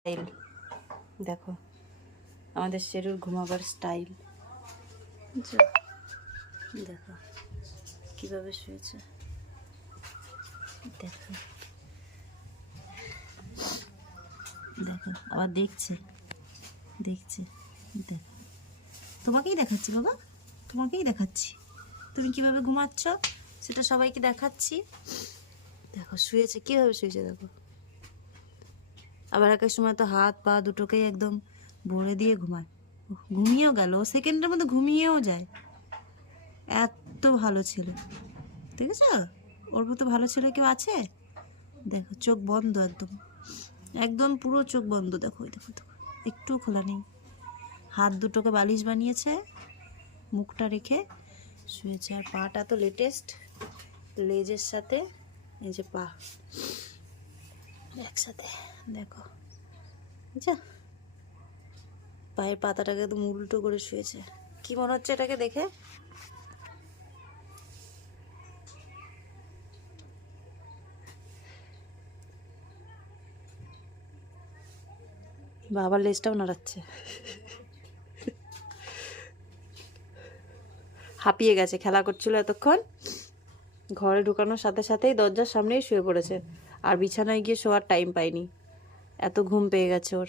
Style দেখো, আমাদের শেরুর ঘুমাবার style দেখো কিভাবে শুয়েছে। দেখো দেখো আবার দেখছে দেখছে দেখো, তোমাকেই দেখাচ্ছি বাবা, তোমাকেই দেখাচ্ছি তুমি কিভাবে ঘুমাচ্ছ সেটা সবাইকে দেখাচ্ছি। দেখো শুয়েছে, কিভাবে শুয়েছে দেখো। আবার এক এক সময় তো হাত পা দুটোকেই একদম ভরে দিয়ে ঘুমায়। ঘুমিয়েও গেল, সেকেন্ডের মধ্যে ঘুমিয়েও যায়। এত ভালো ছিল, ঠিক আছে। ওর মতো ভালো ছেলে কেউ আছে? দেখো চোখ বন্ধ, একদম একদম পুরো চোখ বন্ধ। দেখো দেখো দেখো, একটু খোলা নেই। হাত দুটোকে বালিশ বানিয়েছে, মুখটা রেখে শুয়েছে। আর পাটা তো লেটেস্ট, লেজের সাথে এই যে পা একসাথে দেখো, আচ্ছা পায়ের পাতাটাকে একদম উল্টো করে শুয়েছে। কি মনে হচ্ছে এটাকে দেখে? বাবার লেজটাও নাড়াচ্ছে। হাঁপিয়ে গেছে, খেলা করছিল এতক্ষণ। ঘরে ঢুকানোর সাথে সাথেই দরজার সামনেই শুয়ে পড়েছে, আর বিছানায় গিয়ে শোয়ার টাইম পায়নি, এত ঘুম পেয়ে গেছে ওর।